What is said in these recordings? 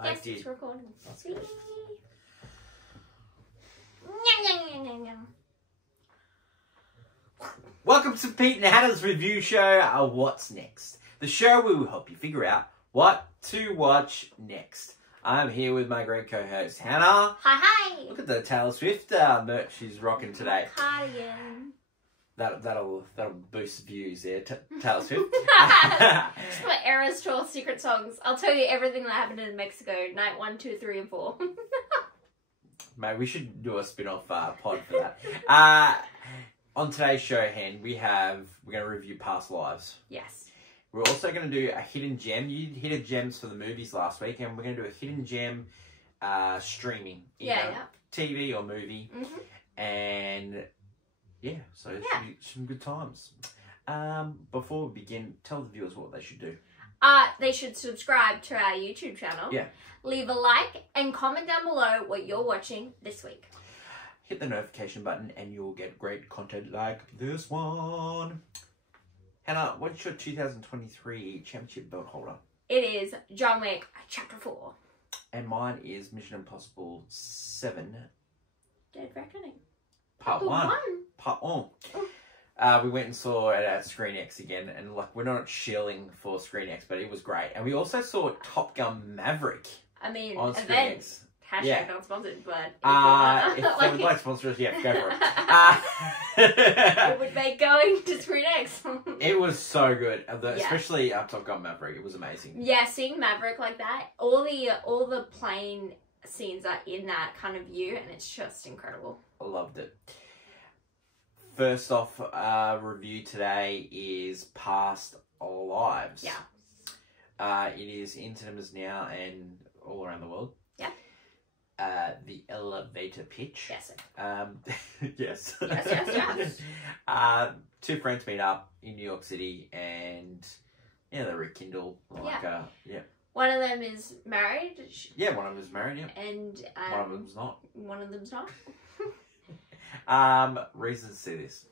I Yes, did. it's recording. That's good. Welcome to Pete and Hannah's review show, What's Next? The show where we will help you figure out what to watch next. I'm here with my great co-host, Hannah. Hi. Look at the Taylor Swift merch she's rocking today. Cardigan. That'll boost views there, Taylor Swift. Just put eras to all secret songs. I'll tell you everything that happened in Mexico. Night 1, 2, 3, and 4. Mate, we should do a spin-off pod for that. On today's show, Hen, we're going to review Past Lives. Yes. We're also going to do a hidden gem. You hidden gems for the movies last week, and we're going to do a hidden gem streaming. Yeah. TV or movie. Mm-hmm. And yeah, so it should be some good times. Before we begin, tell the viewers what they should do. They should subscribe to our YouTube channel. Yeah. Leave a like and comment down below what you're watching this week. Hit the notification button and you'll get great content like this one. Hannah, what's your 2023 championship belt holder? It is John Wick Chapter 4. And mine is Mission Impossible 7. Dead Reckoning. Part 1. Part 1. We went and saw it at ScreenX again, and like we're not shilling for ScreenX, but it was great. And we also saw Top Gun Maverick. I mean, on Event. ScreenX. Hashtag not sponsored, but If they would like sponsors, yeah, go for it. It would make going to ScreenX. It was so good, especially Top Gun Maverick. It was amazing. Yeah, seeing Maverick like that, all the plane scenes are in that kind of view, and it's just incredible. I loved it. First off, review today is Past Lives. Yeah. It is in cinemas now and all around the world. Yeah. The elevator pitch. Yes. Yes. Yes. Two friends meet up in New York City and they rekindle. Yeah. One of them is married. Yeah, one of them is married, yeah. And one of them's not. One of them's not. Reasons to see this.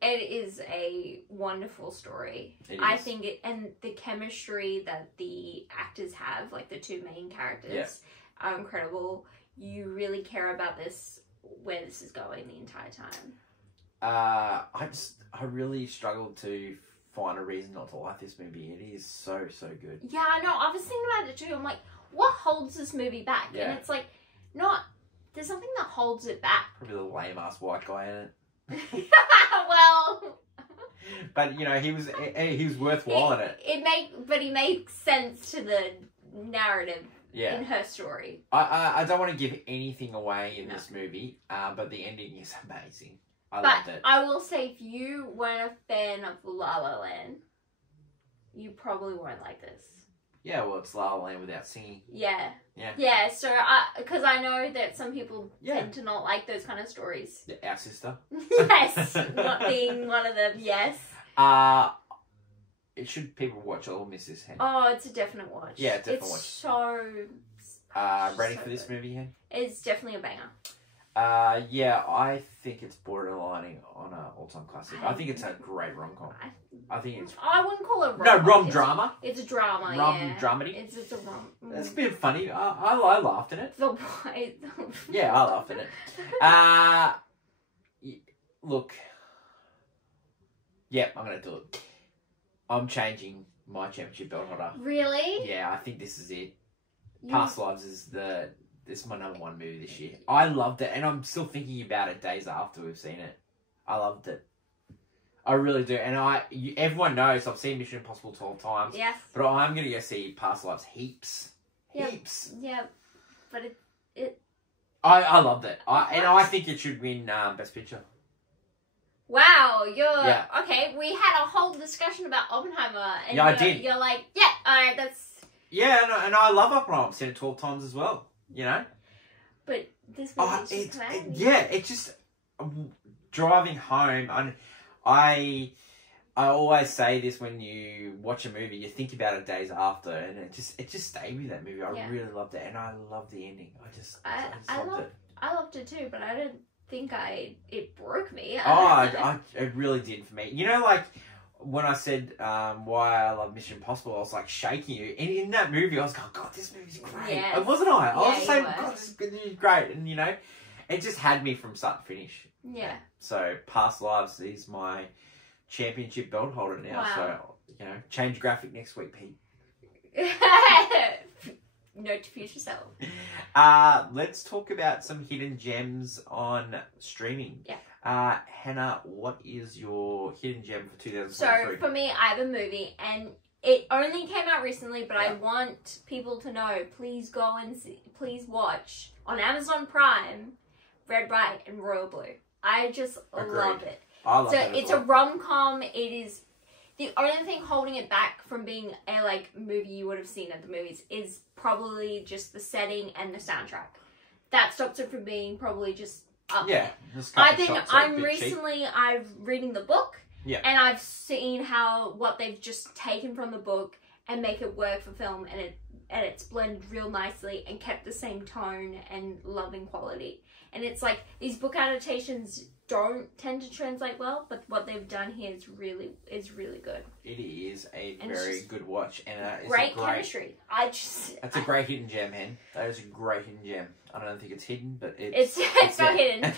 It is a wonderful story. I think and the chemistry that the actors have, like the two main characters, are incredible. You really care about where this is going the entire time. I really struggled to find a reason not to like this movie. It is so good. Yeah, I know. I was thinking about it too. I'm like, what holds this movie back? Yeah. And it's like, there's something that holds it back. Probably the lame ass white guy in it. Well, but you know, he was worthwhile in it. But he made sense to the narrative in her story. I don't want to give anything away in this movie, but the ending is amazing. I loved it. I will say, if you weren't a fan of La La Land, you probably won't like this. Yeah, well, it's La La Land without singing. Yeah. Yeah. Yeah, so, because I know that some people tend to not like those kind of stories. Our sister. Yes, not being one of them, yes. People watch it or miss this, Hen? Oh, it's a definite watch. Yeah, definite watch. It's so... ready for this movie, Hen? It's definitely a banger. Yeah, I think it's borderlining on an all-time classic. I think it's a great rom-com. I wouldn't call it rom. No, rom-drama. It's a drama, Rom-dramedy. It's a rom. It's a bit funny. I laughed at it. Yeah, I laughed at it. Look. Yep, I'm going to do it. I'm changing my championship belt holder. Really? Yeah, I think this is it. Past Lives is my number one movie this year. I loved it, and I'm still thinking about it days after we've seen it. I loved it. I really do. And everyone knows I've seen Mission Impossible 12 times. Yes. But I'm going to go see Past Lives heaps. Yep. Heaps. Yeah. But I loved it. I think it should win Best Picture. Wow, okay, we had a whole discussion about Oppenheimer. And I did. You're like, alright, that's... Yeah, and I love Oppenheimer. I've seen it 12 times as well, you know? But this movie's just crazy. Yeah, it's just driving home. I always say this when you watch a movie, you think about it days after, and it just stayed with that movie. I really loved it, and I loved the ending. I just loved it. I loved it too, but I don't think it broke me. It really did for me. You know, like when I said why I love Mission Impossible, I was like shaking you. And in that movie, I was going, God, this movie's great. Yes. Wasn't I? I was Yeah, saying, God, this is great. And, you know, it just had me from start to finish. Yeah. So, Past Lives is my championship belt holder now. Wow. So, you know, change graphic next week, Pete. Note to future self. Let's talk about some hidden gems on streaming. Yeah. Hannah, what is your hidden gem for 2023? So for me, I have a movie, and it only came out recently, but I want people to know, please go and please watch on Amazon Prime, Red, White, and Royal Blue. I just love it. I love it. It's a rom-com. It is the only thing holding it back from being a movie you would have seen at the movies is probably just the setting and the soundtrack. That stops it from being probably just up there. I think I'm reading the book, and I've seen what they've just taken from the book and make it work for film, and it's blended real nicely and kept the same tone and loving quality. And it's like these book adaptations don't tend to translate well, but what they've done here is really good. It is a very good watch, and it's great chemistry. That's a great hidden gem, Hen. That is a great hidden gem. I don't think it's hidden, but it's not hidden.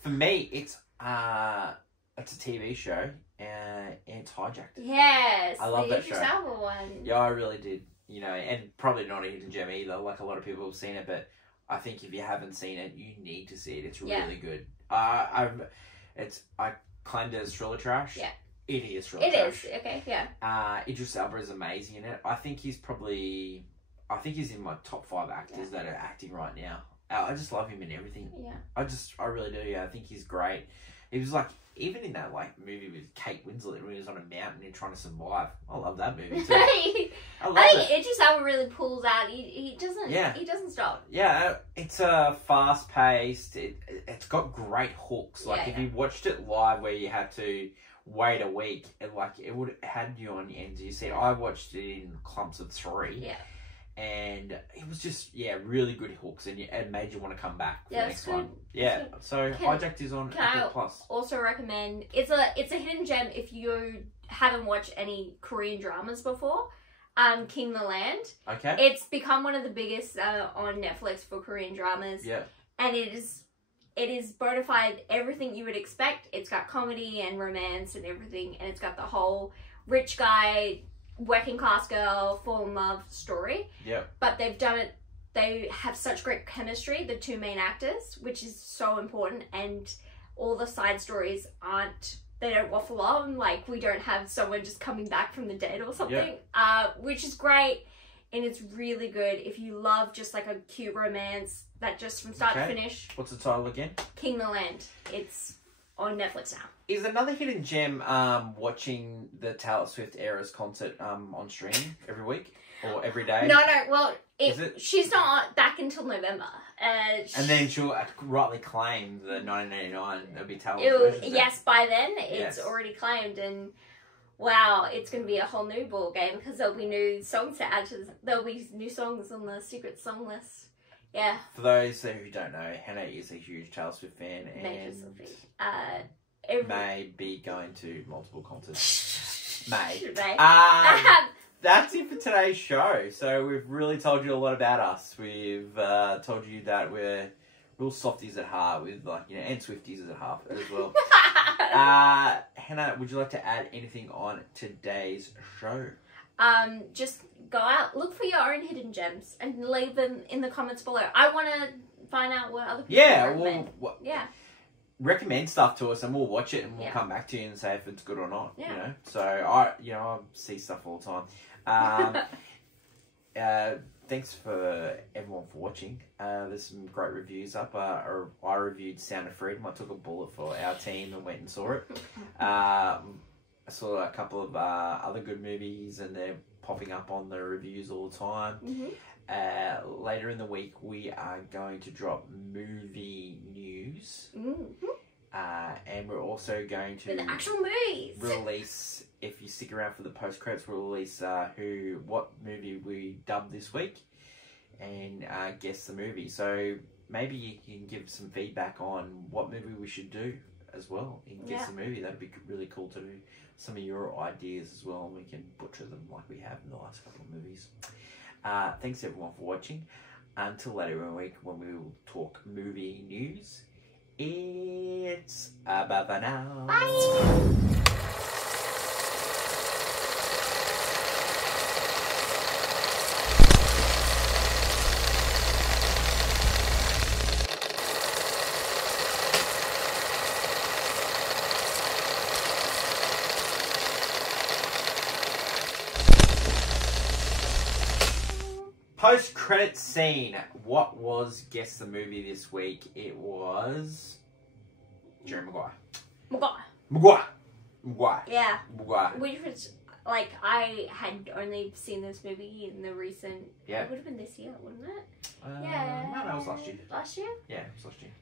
For me, it's a TV show, and it's Hijacked. Yes, I love that show. The Idris Elba one. Yeah, I really did. You know, and probably not a hidden gem either. Like a lot of people have seen it, but I think if you haven't seen it, you need to see it. It's really good. I claimed it as thriller trash. Yeah. It is thriller trash. It is, okay, yeah. Idris Elba is amazing in it. I think he's in my top 5 actors that are acting right now. I just love him in everything. Yeah. I really do, yeah. I think he's great. He was like, even in that movie with Kate Winslet when he was on a mountain and trying to survive. I love that movie too. I think Idris Elba really pulls out. He doesn't stop. Yeah, it's fast paced. It's got great hooks. Like if you watched it live where you had to wait a week, it would have had you on the ends of your seat. I watched it in clumps of 3. Yeah. And it was just, really good hooks, and it made you want to come back for the next one. Yeah, so Hijacked is on Apple Plus. Also recommend, it's a hidden gem if you haven't watched any Korean dramas before. King the Land. Okay. It's become one of the biggest on Netflix for Korean dramas. Yeah. And it is bona fide everything you would expect. It's got comedy and romance and everything, and it's got the whole rich guy, working class girl fall in love story. Yep. But they've done it, they have such great chemistry, the 2 main actors, which is so important, and all the side stories they don't waffle on, we don't have someone just coming back from the dead or something. Yep. Which is great, and it's really good if you love just a cute romance that just from start to finish. What's the title again? King the Land. It's on Netflix now. Is another hidden gem watching the Taylor Swift Eras concert on stream every week or every day? No. Well, she's not back until November. And then she'll rightly claim the 1989. It'll be Taylor's version. Yes, by then it's already claimed, and wow, it's going to be a whole new ball game because there'll be new songs to add to. There'll be new songs on the secret song list. Yeah. For those who don't know, Hannah is a huge Taylor Swift fan and may be going to multiple concerts. May. That's it for today's show. So we've really told you a lot about us. We've told you that we're real softies at heart with and Swifties at heart as well. Hannah, would you like to add anything on today's show? Just go out, look for your own hidden gems, and leave them in the comments below. I want to find out what other people recommend. Recommend stuff to us, and we'll watch it, and we'll come back to you and say if it's good or not. Yeah. You know, so I see stuff all the time. Thanks for everyone for watching. There's some great reviews up. I reviewed Sound of Freedom. I took a bullet for our team and went and saw it. I saw a couple of other good movies, and they're popping up on the reviews all the time. Mm-hmm. Later in the week, we are going to drop movie news. Mm-hmm. And we're also going to... With actual movies! Release, if you stick around for the post-credits, we'll release what movie we dubbed this week and guess the movie. So maybe you can give some feedback on what movie we should do as well in Guess the Movie. That'd be really cool to do some of your ideas as well, and we can butcher them like we have in the last couple of movies. Thanks everyone for watching. Until later in the week when we will talk movie news. It's bye for now. Bye. Post-credit scene. What was Guess the Movie this week? It was Jerry Maguire. Maguire. Yeah. Maguire. Which was, like, I had only seen this movie in the recent... Yeah. It would have been this year, wouldn't it? Yeah. No, that was last year. Last year? Yeah, it was last year.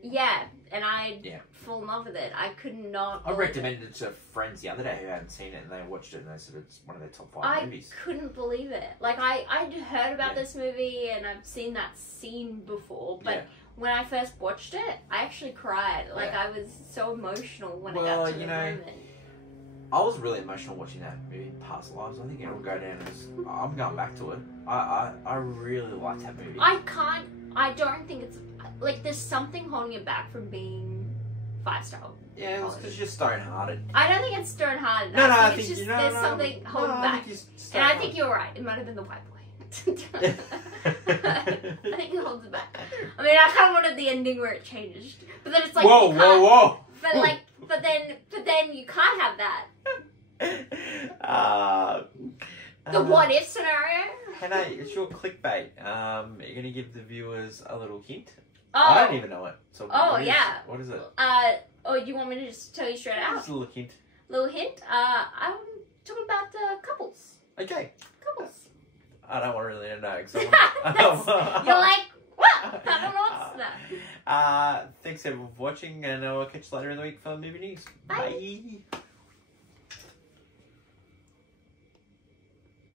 Yeah, and I fell in love with it. I could not... I recommended it to friends the other day who hadn't seen it, and they watched it, and they said it's one of their top 5 movies. I couldn't believe it. Like, I'd heard about this movie, and I've seen that scene before, but... When I first watched it, I actually cried. Like, I was so emotional when I got to the moment. I was really emotional watching that movie, Past Lives. I think it will go down as... I'm going back to it. I really liked that movie. I don't think it's... Like, there's something holding it back from being 5-star. Yeah, it was because you're stone-hearted. I don't think it's stone-hearted. No, I think think it's just there's something holding back. And I think you're right. It might have been the white boy. I think it holds it back. I mean, I kind of wanted the ending where it changed, but then it's like whoa. But then you can't have that. The what if scenario. Hannah, it's your clickbait. You're gonna give the viewers a little hint. Oh. I don't even know it. So what is it? You want me to just tell you straight out? Just a little hint. Little hint. I'm talking about couples. Okay. Couples. I don't really know. You're like, what? I don't know what's that. Thanks everyone for watching, and I'll catch you later in the week for movie news. Bye. Bye.